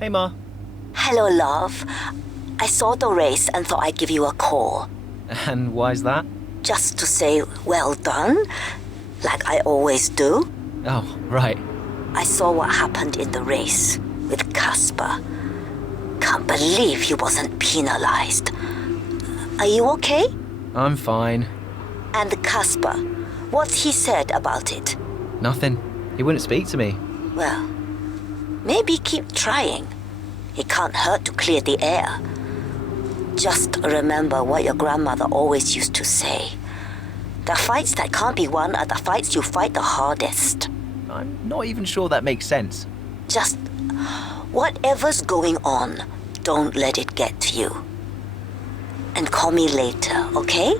Hey, Ma. Hello, love. I saw the race and thought I'd give you a call. And why's that? Just to say well done, like I always do. Oh, right. I saw what happened in the race with Casper. Can't believe he wasn't penalized. Are you okay? I'm fine. And Casper, what's he said about it? Nothing. He wouldn't speak to me. Well, maybe keep trying. It can't hurt to clear the air. Just remember what your grandmother always used to say. The fights that can't be won are the fights you fight the hardest. I'm not even sure that makes sense. Just whatever's going on, don't let it get to you. And call me later, okay?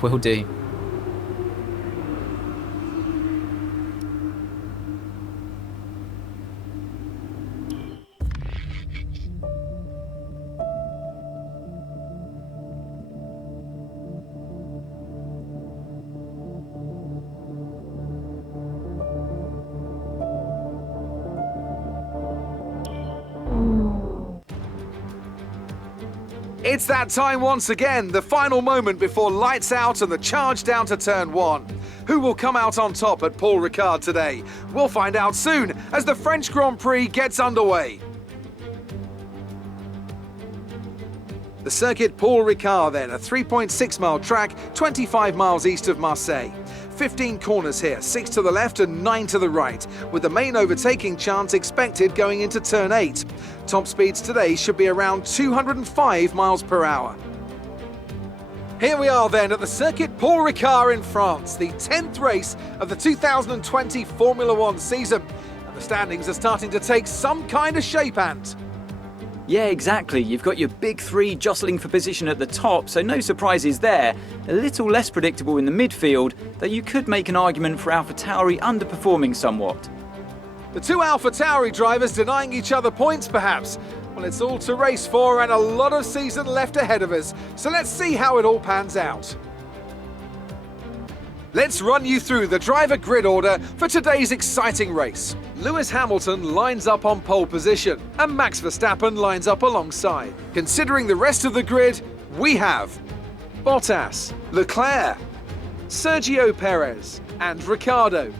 Will do. It's that time once again, the final moment before lights out and the charge down to turn 1. Who will come out on top at Paul Ricard today? We'll find out soon as the French Grand Prix gets underway. The circuit Paul Ricard then, a 3.6-mile track, 25 miles east of Marseille. 15 corners here, 6 to the left and 9 to the right, with the main overtaking chance expected going into turn 8. Top speeds today should be around 205 miles per hour. Here we are then at the circuit Paul Ricard in France, the 10th race of the 2020 Formula One season. And the standings are starting to take some kind of shape, Ant. Yeah, exactly. You've got your big three jostling for position at the top, so no surprises there. A little less predictable in the midfield, though you could make an argument for AlphaTauri underperforming somewhat. The two AlphaTauri drivers denying each other points, perhaps. Well, it's all to race for and a lot of season left ahead of us, so let's see how it all pans out. Let's run you through the driver grid order for today's exciting race. Lewis Hamilton lines up on pole position and Max Verstappen lines up alongside. Considering the rest of the grid, we have Bottas, Leclerc, Sergio Perez and Ricciardo,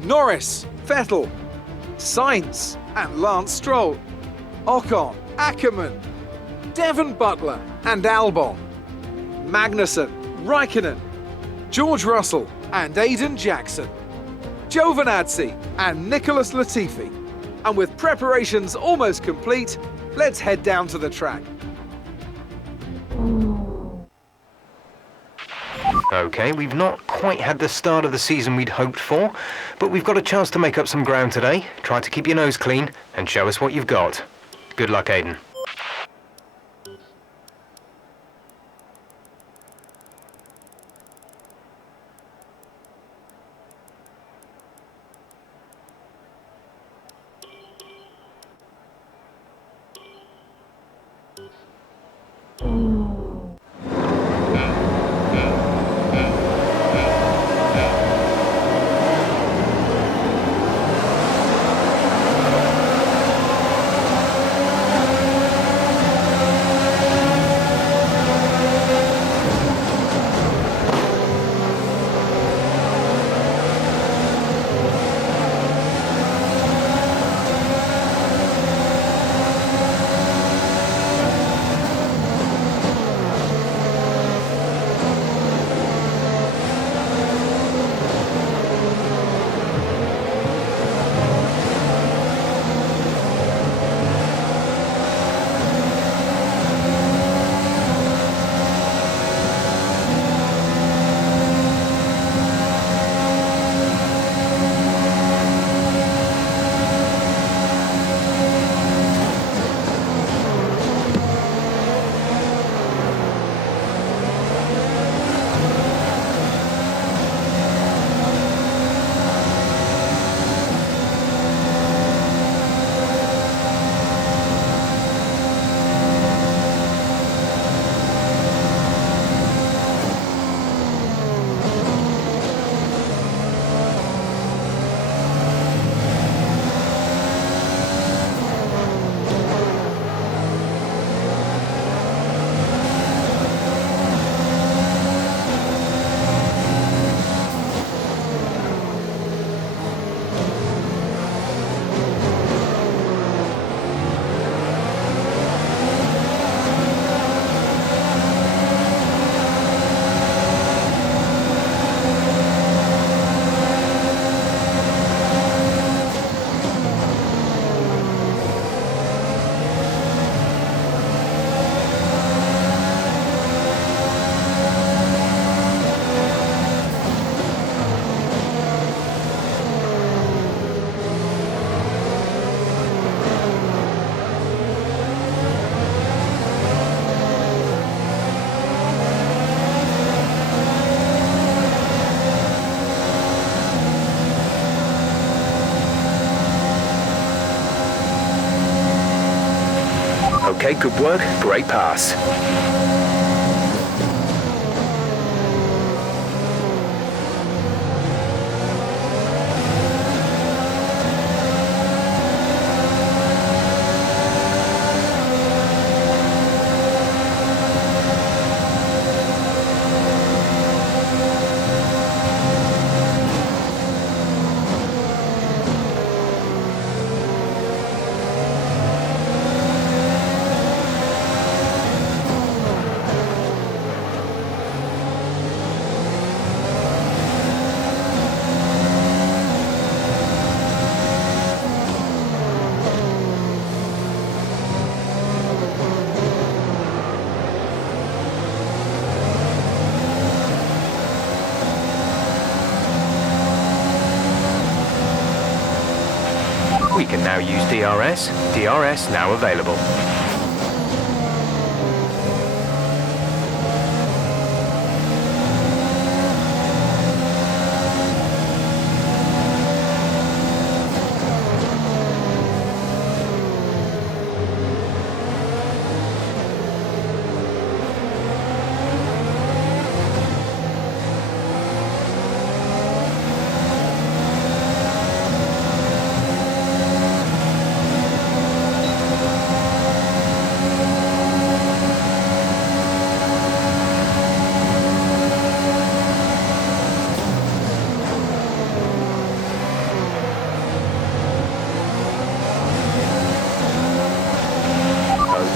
Norris, Vettel, Sainz and Lance Stroll, Ocon, Ackermann, Devon Butler and Albon, Magnussen, Raikkonen, George Russell and Aiden Jackson, Giovinazzi and Nicholas Latifi. And with preparations almost complete, let's head down to the track. OK, we've not quite had the start of the season we'd hoped for, but we've got a chance to make up some ground today. Try to keep your nose clean and show us what you've got. Good luck, Aiden. Okay, good work. Great pass. We can now use DRS. DRS now available.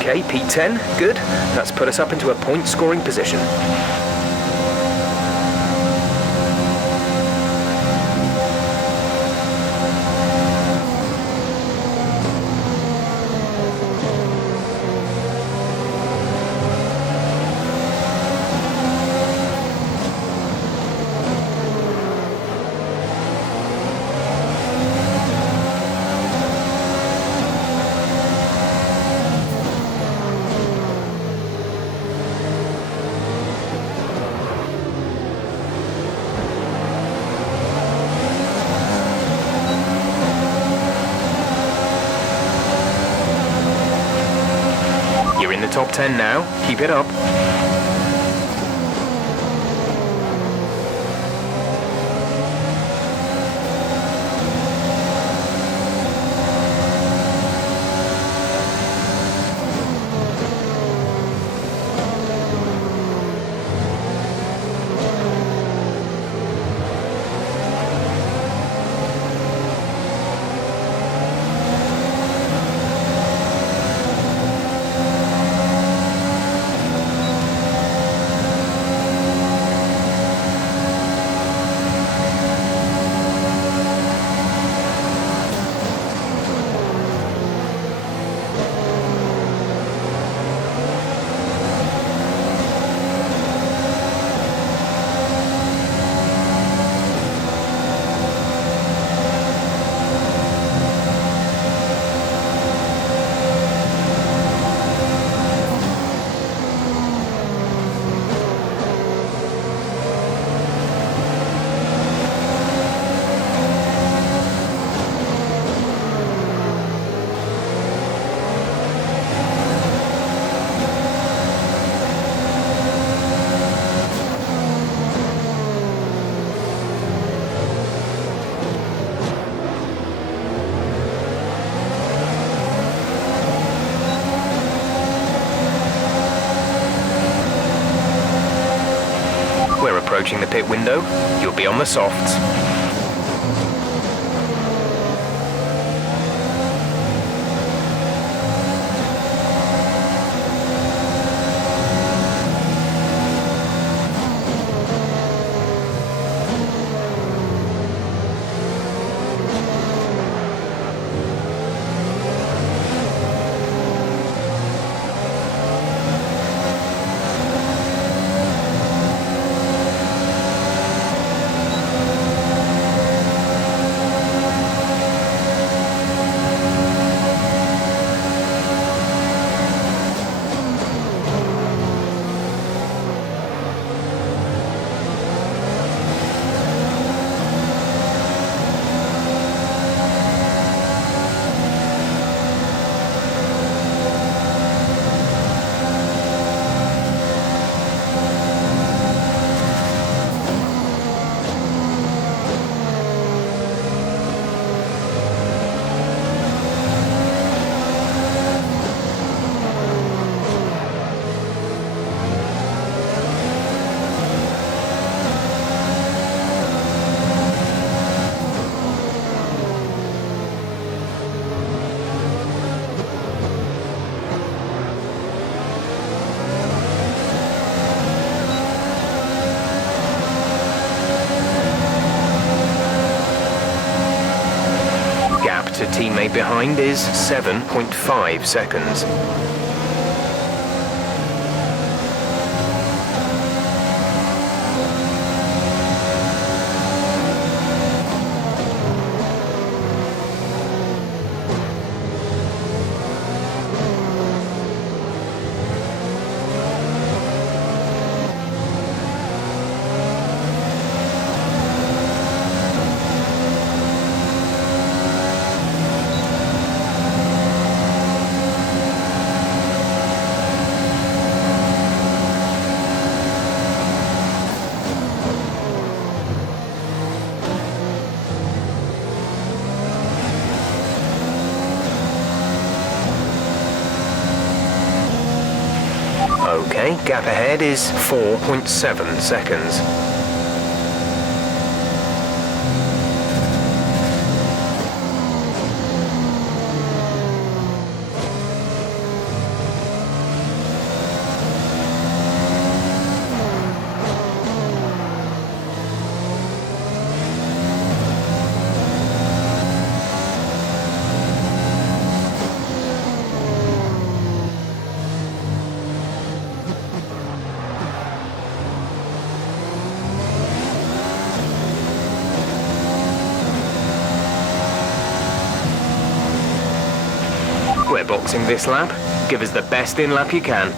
Okay, P10, good. That's put us up into a point-scoring position. You're in the top 10 now. Keep it up. We're approaching the pit window. You'll be on the softs. behind is 7.5 seconds. Okay, gap ahead is 4.7 seconds. We're boxing this lap. Give us the best in lap you can.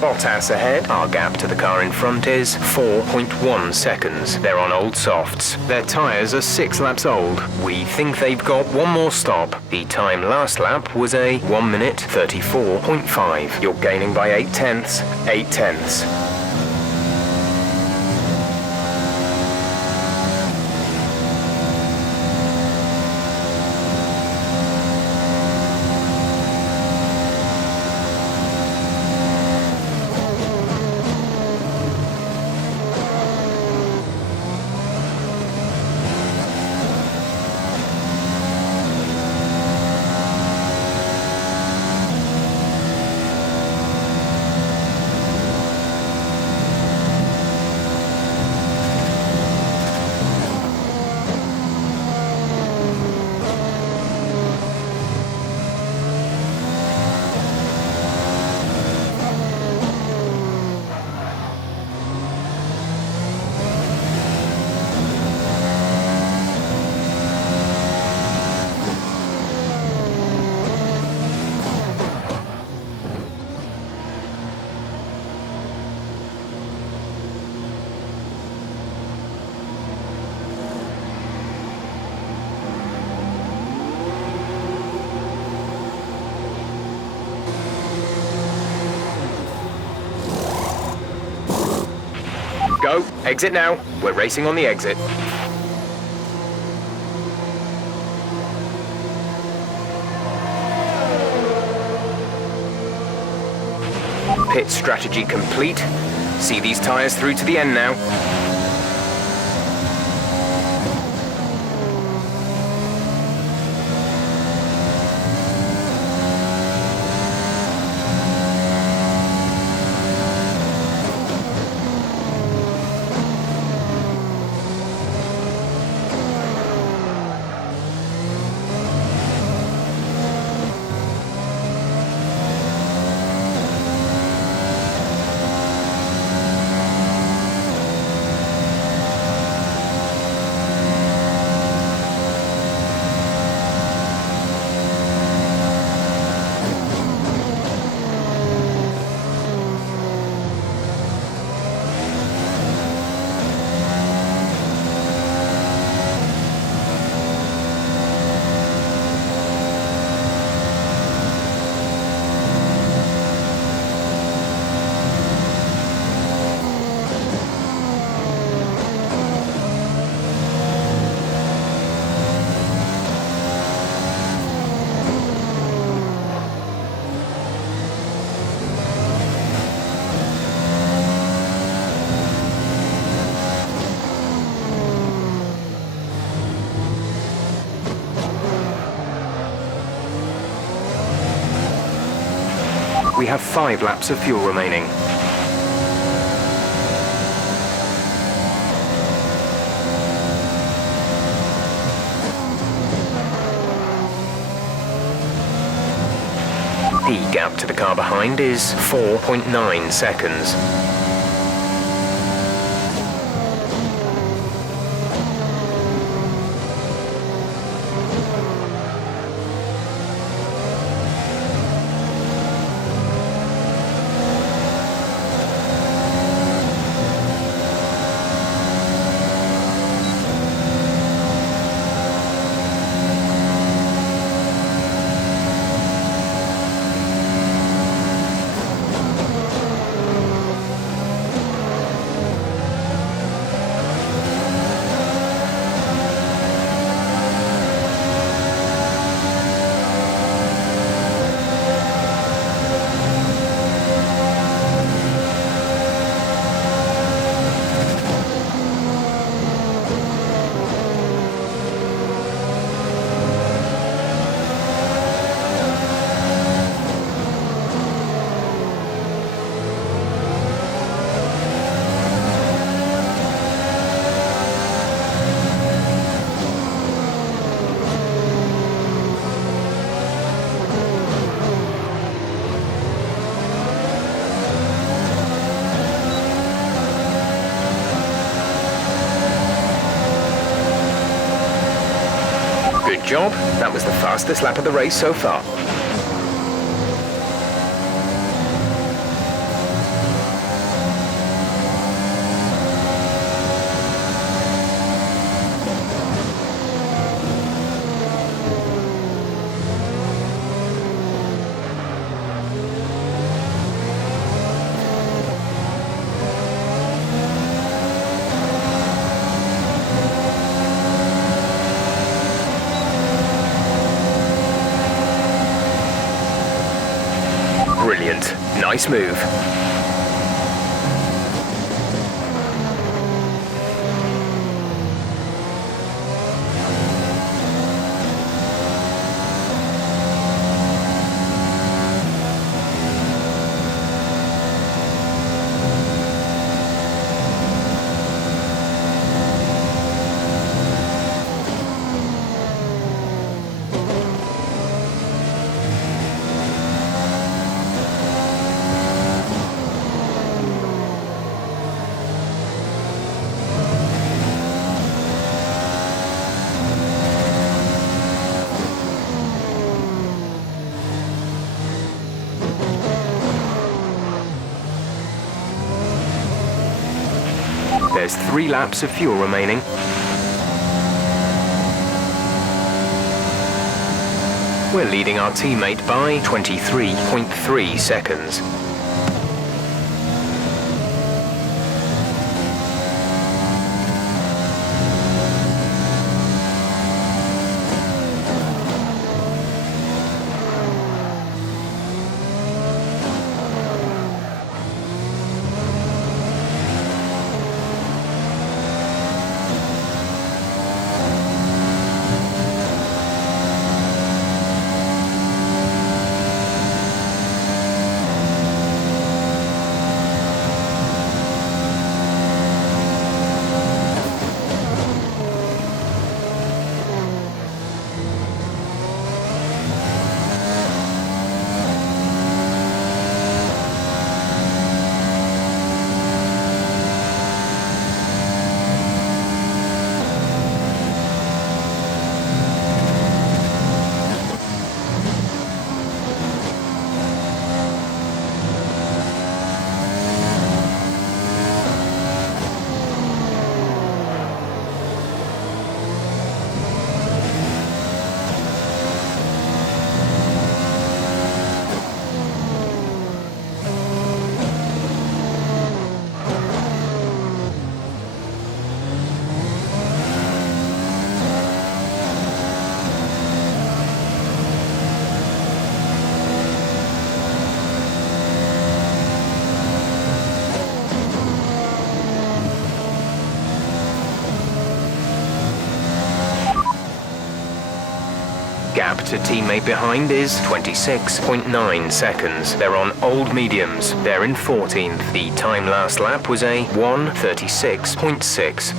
Bottas ahead. Our gap to the car in front is 4.1 seconds. They're on old softs. Their tyres are 6 laps old. We think they've got one more stop. The time last lap was a 1 minute 34.5. You're gaining by 8 tenths. 8 tenths. Go, exit now. We're racing on the exit. Pit strategy complete. See these tyres through to the end now. We have 5 laps of fuel remaining. The gap to the car behind is 4.9 seconds. Good job. That was the fastest lap of the race so far. Brilliant. Nice move. There's 3 laps of fuel remaining. We're leading our teammate by 23.3 seconds. Gap to teammate behind is 26.9 seconds. They're on old mediums. They're in 14th. The time last lap was a 1:36.6.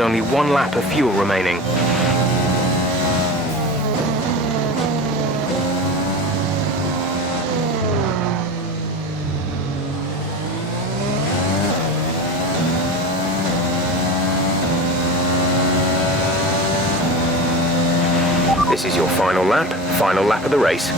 was only 1 lap of fuel remaining. This is your final lap of the race.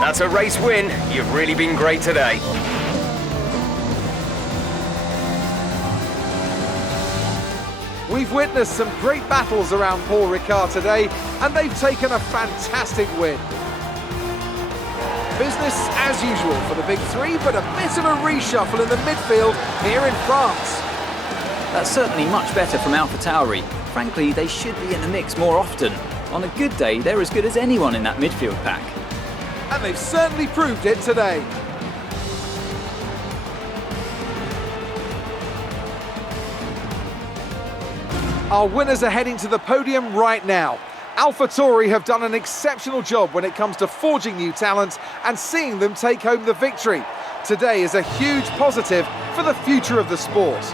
That's a race win. You've really been great today. We've witnessed some great battles around Paul Ricard today, and they've taken a fantastic win. Business as usual for the big three, but a bit of a reshuffle in the midfield here in France. That's certainly much better from AlphaTauri. Frankly, they should be in the mix more often. On a good day, they're as good as anyone in that midfield pack. And they've certainly proved it today. Our winners are heading to the podium right now. AlphaTauri have done an exceptional job when it comes to forging new talent and seeing them take home the victory. Today is a huge positive for the future of the sport.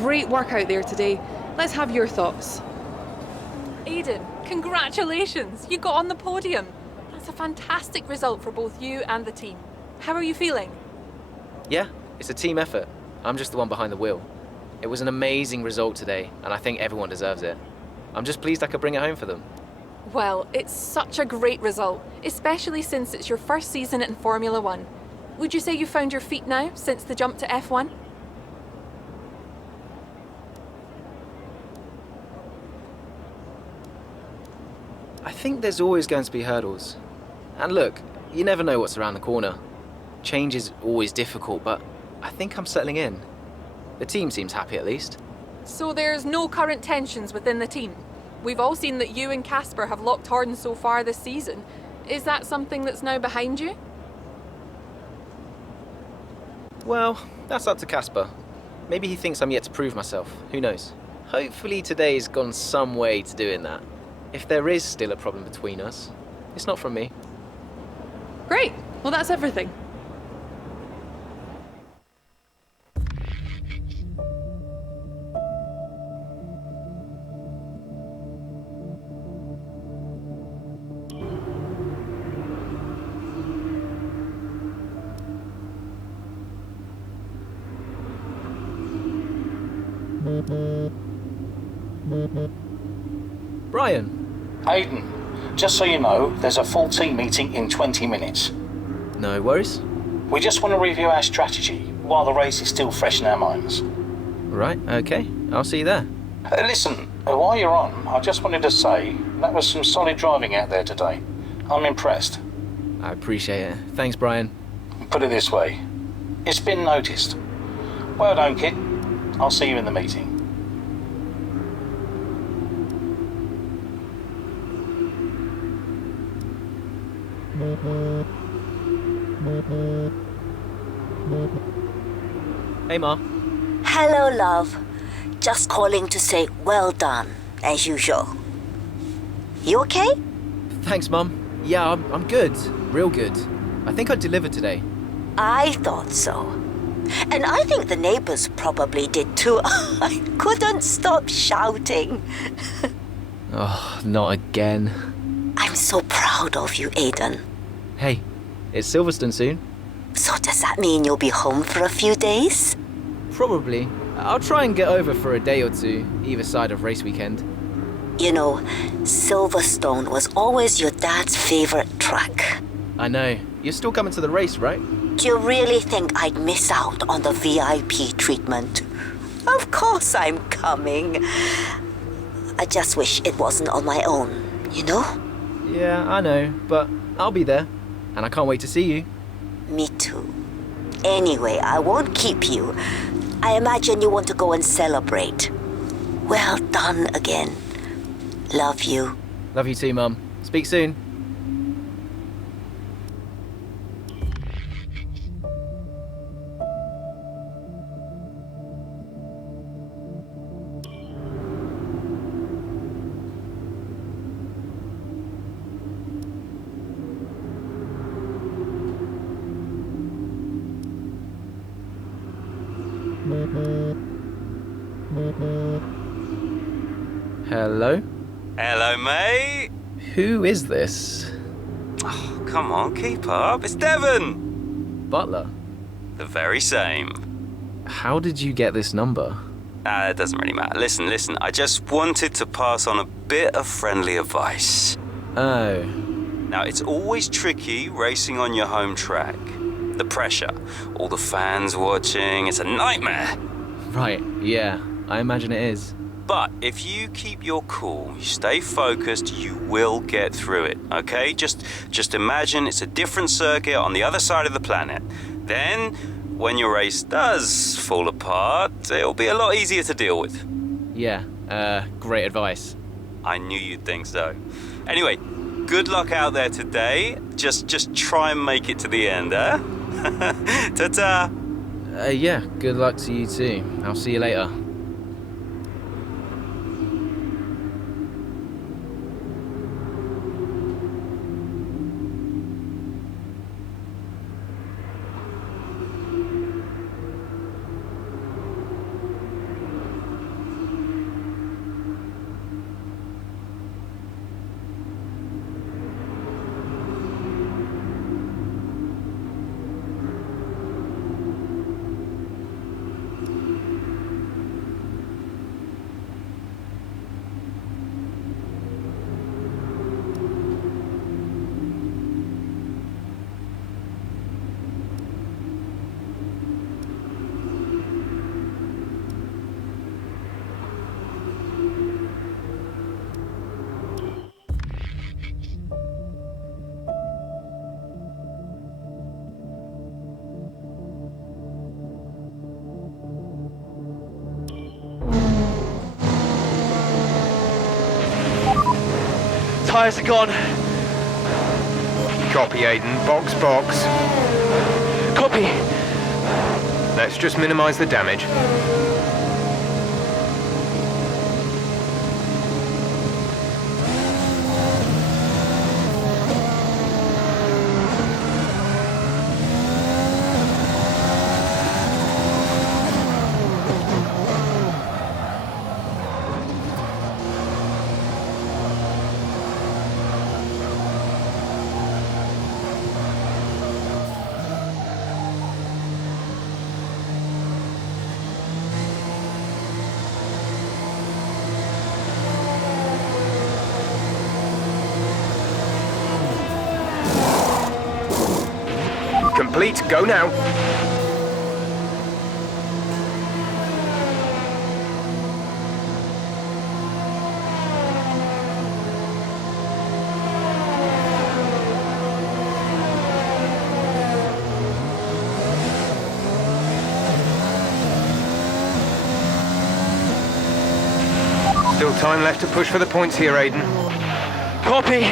Great work out there today. Let's have your thoughts. Aidan, congratulations! You got on the podium. That's a fantastic result for both you and the team. How are you feeling? Yeah, it's a team effort. I'm just the one behind the wheel. It was an amazing result today, and I think everyone deserves it. I'm just pleased I could bring it home for them. Well, it's such a great result, especially since it's your first season in Formula One. Would you say you found your feet now since the jump to F1? I think there's always going to be hurdles. And look, you never know what's around the corner. Change is always difficult, but I think I'm settling in. The team seems happy at least. So there's no current tensions within the team. We've all seen that you and Casper have locked horns so far this season. Is that something that's now behind you? Well, that's up to Casper. Maybe he thinks I'm yet to prove myself. Who knows? Hopefully today's gone some way to doing that. If there is still a problem between us, it's not from me. Great. Well, that's everything. Brian. Aidan, just so you know, there's a full team meeting in 20 minutes. No worries. We just want to review our strategy while the race is still fresh in our minds. Right, okay. I'll see you there. Listen, while you're on, I just wanted to say that was some solid driving out there today. I'm impressed. I appreciate it. Thanks, Brian. Put it this way, It's been noticed. Well done, kid. I'll see you in the meeting. Hey, Ma. Hello, love. Just calling to say well done, as usual. You okay? Thanks, Mum. Yeah, I'm good. Real good. I think I delivered today. I thought so. And I think the neighbors probably did too. I couldn't stop shouting. Oh, not again. I'm so proud of you, Aiden. Hey, it's Silverstone soon. So does that mean you'll be home for a few days? Probably. I'll try and get over for a day or two, either side of race weekend. You know, Silverstone was always your dad's favorite track. I know. You're still coming to the race, right? Do you really think I'd miss out on the VIP treatment? Of course I'm coming. I just wish it wasn't on my own, you know? Yeah, I know, but I'll be there. And I can't wait to see you. Me too. Anyway, I won't keep you. I imagine you want to go and celebrate. Well done again. Love you. Love you too, Mum. Speak soon. Hello? Hello, mate. Who is this? Oh, come on, keep up. It's Devon. Butler? The very same. How did you get this number? It doesn't really matter. Listen, I just wanted to pass on a bit of friendly advice. Oh. Now, it's always tricky racing on your home track. The pressure, all the fans watching, it's a nightmare. Right, yeah. I imagine it is. But if you keep your cool, you stay focused, you will get through it, okay? Just imagine it's a different circuit on the other side of the planet. Then, when your race does fall apart, it'll be a lot easier to deal with. Yeah, great advice. I knew you'd think so. Anyway, good luck out there today. Just try and make it to the end, huh? Ta-ta! Yeah, good luck to you too. I'll see you later. Tyres are gone. Copy, Aiden. Box. Copy. Let's just minimize the damage. Complete. Go now. time left to push for the points here, Aiden. Copy.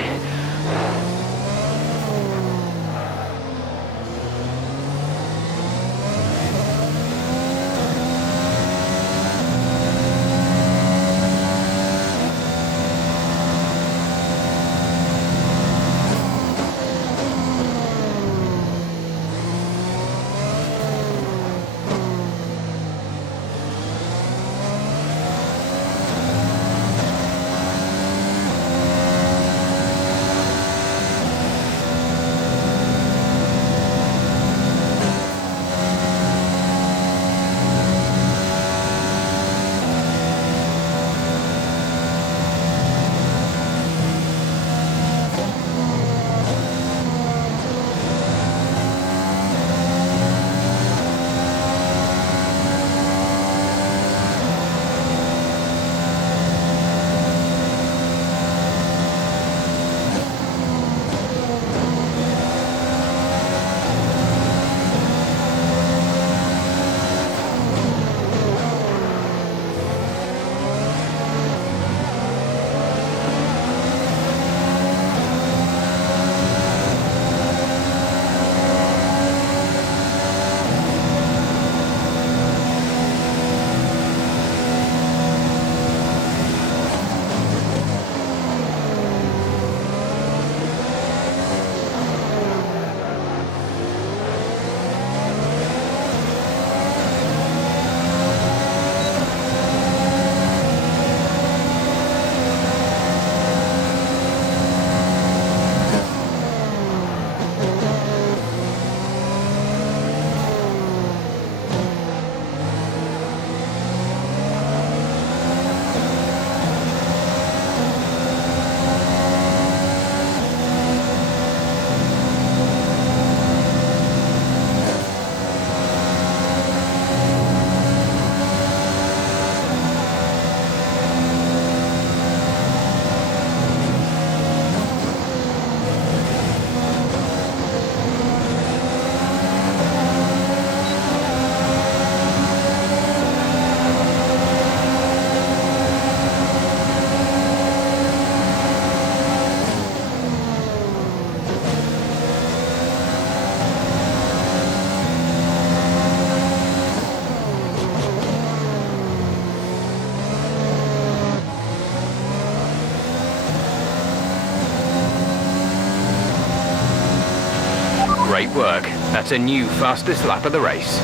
Great work. That's a new fastest lap of the race.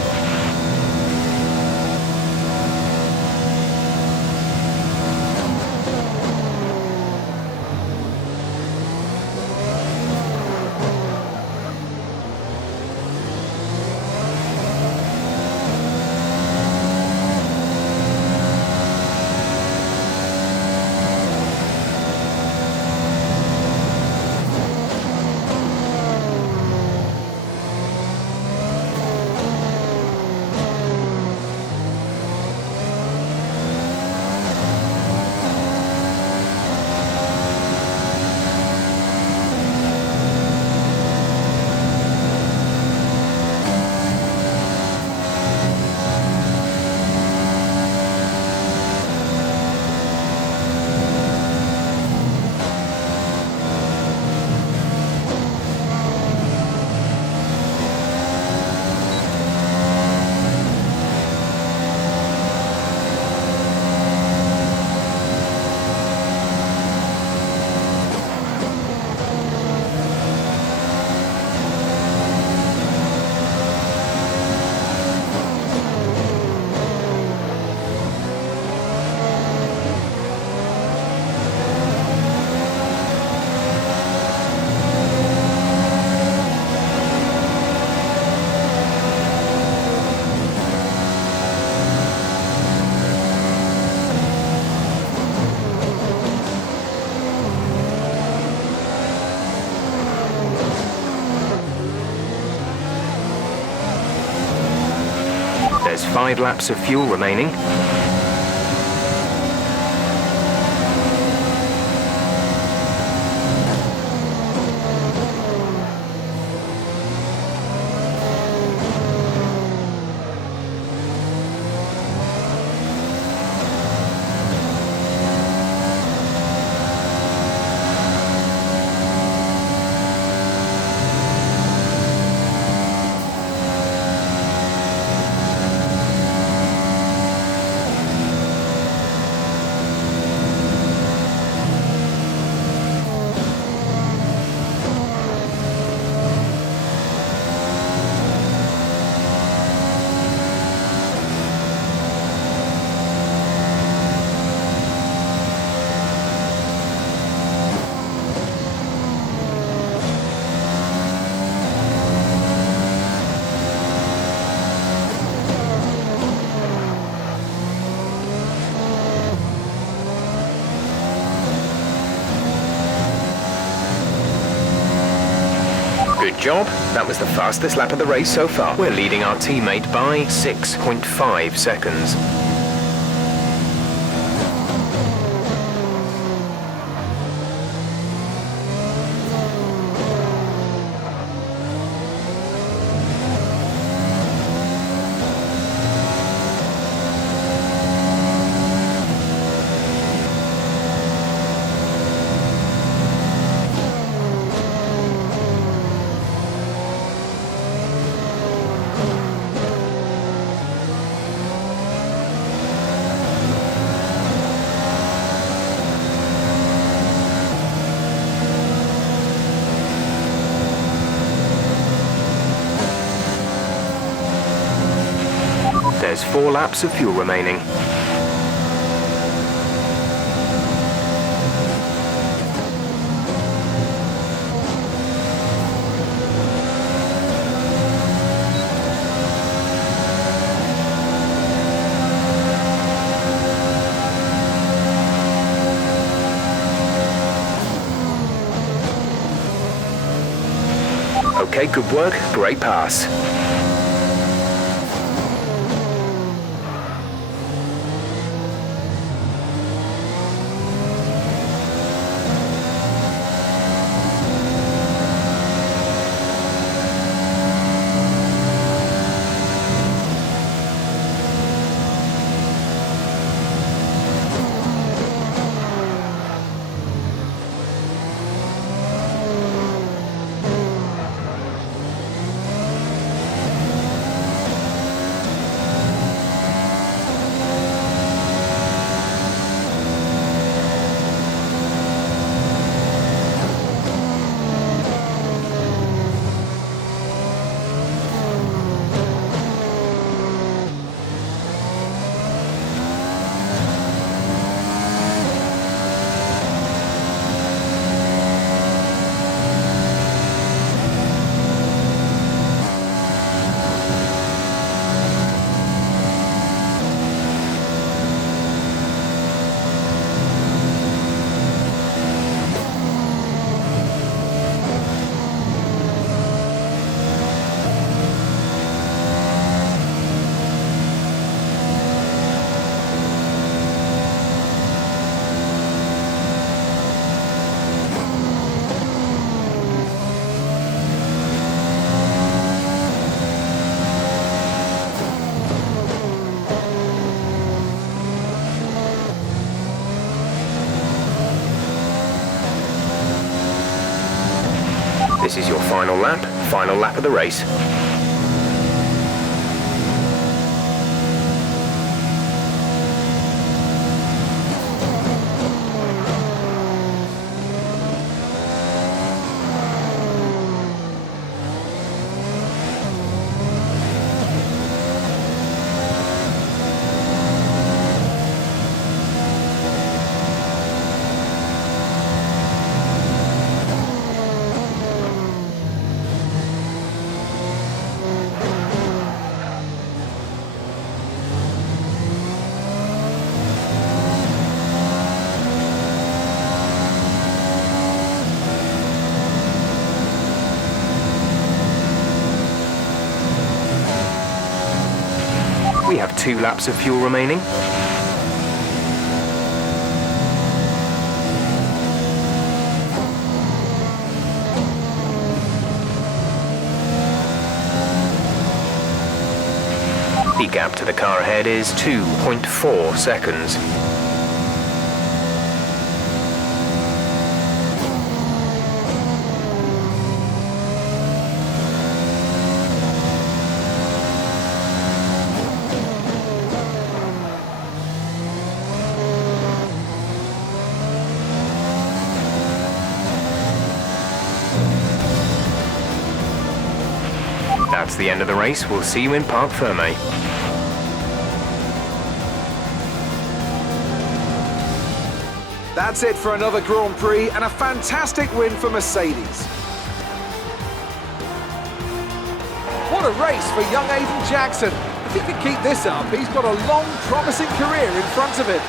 There's 5 laps of fuel remaining. job. That was the fastest lap of the race so far. We're leading our teammate by 6.5 seconds. There's 4 laps of fuel remaining. Okay, good work. Great pass. This is your final lap of the race. We have 2 laps of fuel remaining. The gap to the car ahead is 2.4 seconds. That's the end of the race. We'll see you in Parc Fermé. That's it for another Grand Prix and a fantastic win for Mercedes. What a race for young Aiden Jackson. If he can keep this up, he's got a long, promising career in front of him.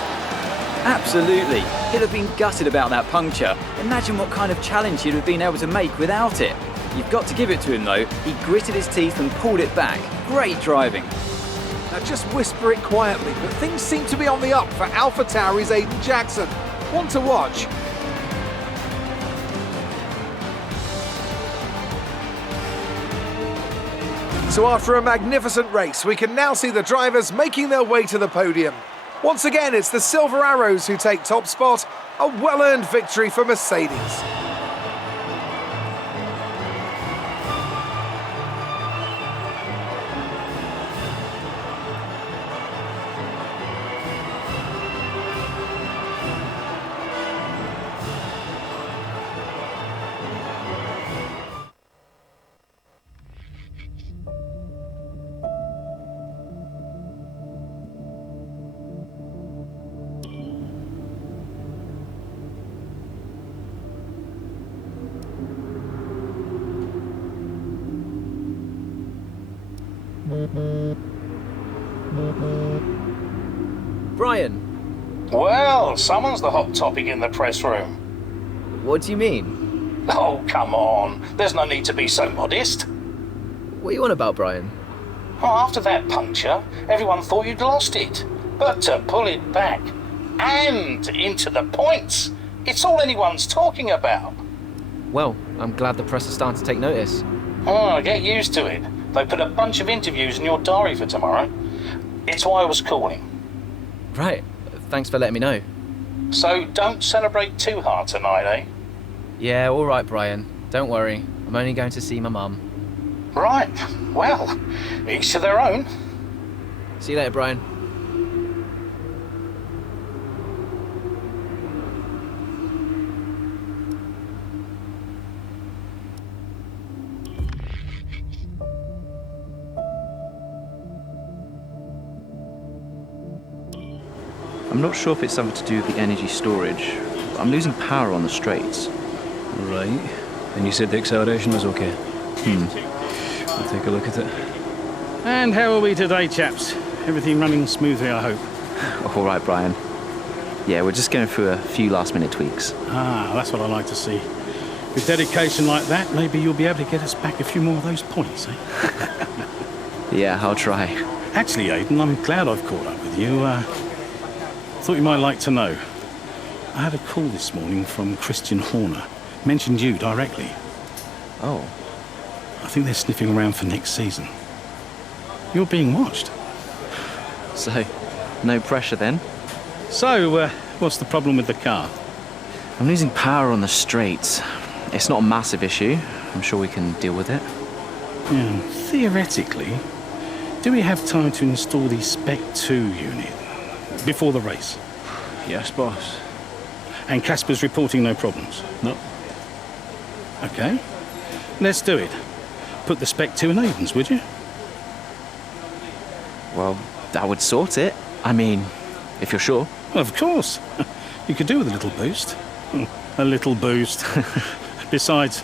Absolutely. He'll have been gutted about that puncture. Imagine what kind of challenge he'd have been able to make without it. You've got to give it to him though. He gritted his teeth and pulled it back. Great driving. Now just whisper it quietly, but things seem to be on the up for AlphaTauri's Aiden Jackson. One to watch. So after a magnificent race, we can now see the drivers making their way to the podium. Once again, it's the Silver Arrows who take top spot, a well-earned victory for Mercedes. Brian, Well, someone's the hot topic in the press room. what do you mean? Oh, come on. There's no need to be so modest. What are you on about, Brian? Well, after that puncture, everyone thought you'd lost it. But to pull it back and into the points, it's all anyone's talking about. Well, I'm glad the press is starting to take notice. Oh, get used to it. They put a bunch of interviews in your diary for tomorrow. It's why I was calling. Right, thanks for letting me know. So don't celebrate too hard tonight, eh? Yeah, all right, Brian. Don't worry. I'm only going to see my mum. Right. Well, each to their own. See you later, Brian. I'm not sure if it's something to do with the energy storage. I'm losing power on the straights. Right. And you said the acceleration was okay? I'll take a look at it. And how are we today, chaps? Everything running smoothly, I hope. All right, Brian. Yeah, we're just going through a few last-minute tweaks. Ah, that's what I like to see. With dedication like that, maybe you'll be able to get us back a few more of those points, eh? Yeah, I'll try. Actually, Aidan, I'm glad I've caught up with you. Thought you might like to know. I had a call this morning from Christian Horner. Mentioned you directly. Oh. I think they're sniffing around for next season. You're being watched. So, no pressure then? So, what's the problem with the car? I'm losing power on the straights. It's not a massive issue. I'm sure we can deal with it. Yeah, theoretically, do we have time to install the Spec 2 unit before the race? Yes, boss. And Casper's reporting no problems? No. Okay. Let's do it. Put the Spec 2 in Aiden's, would you? Well, that would sort it. I mean, if you're sure. Of course. You could do with a little boost. A little boost. Besides,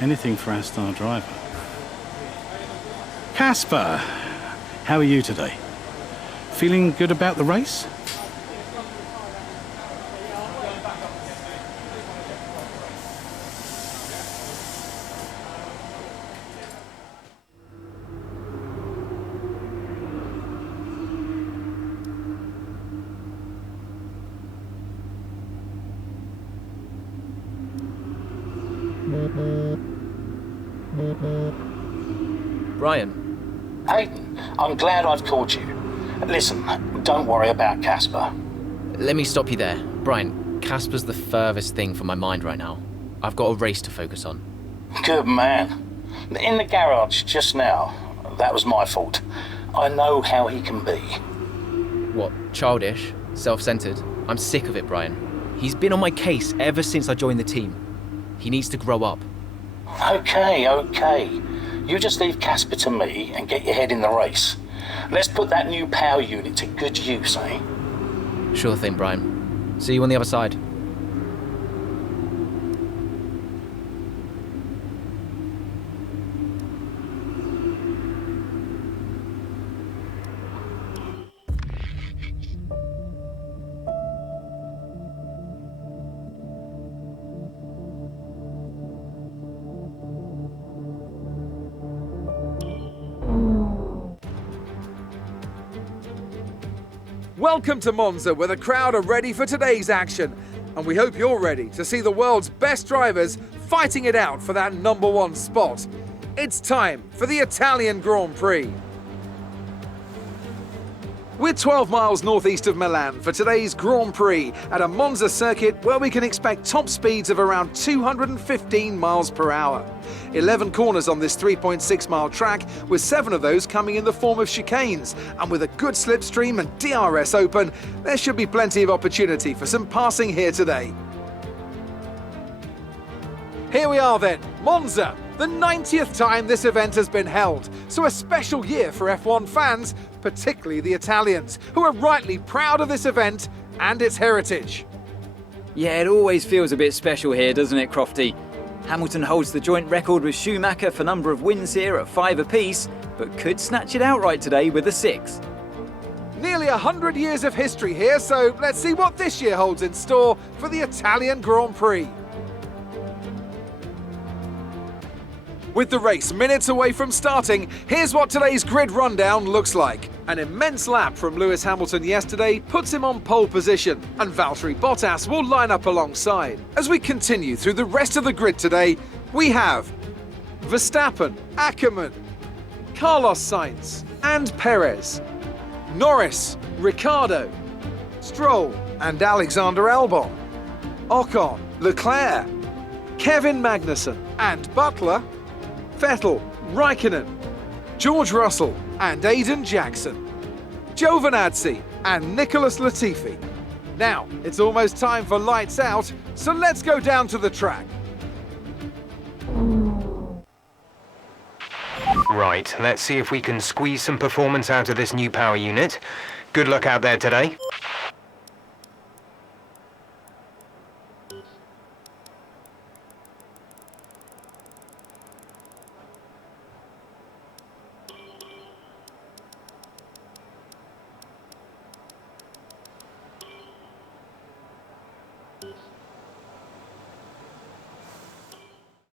anything for our star driver. Casper, how are you today? Feeling good about the race? Brian. Hayden, I'm glad I've called you. Listen, don't worry about Casper. Let me stop you there. Brian, Casper's the furthest thing from my mind right now. I've got a race to focus on. Good man. In the garage just now, that was my fault. I know how he can be. What, childish? Self-centered? I'm sick of it, Brian. He's been on my case ever since I joined the team. He needs to grow up. Okay. You just leave Casper to me and get your head in the race. Let's put that new power unit to good use, eh? Sure thing, Brian. See you on the other side. Welcome to Monza, where the crowd are ready for today's action. And we hope you're ready to see the world's best drivers fighting it out for that #1 spot. It's time for the Italian Grand Prix. We're 12 miles northeast of Milan for today's Grand Prix at a Monza circuit where we can expect top speeds of around 215 miles per hour. 11 corners on this 3.6-mile track, with 7 of those coming in the form of chicanes. And with a good slipstream and DRS open, there should be plenty of opportunity for some passing here today. Here we are then, Monza, the 90th time this event has been held. So a special year for F1 fans, particularly the Italians, who are rightly proud of this event and its heritage. Yeah, it always feels a bit special here, doesn't it, Crofty? Hamilton holds the joint record with Schumacher for number of wins here at 5 apiece, but could snatch it outright today with a 6. Nearly 100 years of history here, so let's see what this year holds in store for the Italian Grand Prix. With the race minutes away from starting, here's what today's grid rundown looks like. An immense lap from Lewis Hamilton yesterday puts him on pole position, and Valtteri Bottas will line up alongside. As we continue through the rest of the grid today, we have Verstappen, Ackermann, Carlos Sainz and Perez, Norris, Ricciardo, Stroll and Alexander Albon, Ocon, Leclerc, Kevin Magnussen and Butler, Vettel, Raikkonen, George Russell and Aiden Jackson, Giovinazzi and Nicholas Latifi. Now, it's almost time for lights out, so let's go down to the track. Right, let's see if we can squeeze some performance out of this new power unit. Good luck out there today.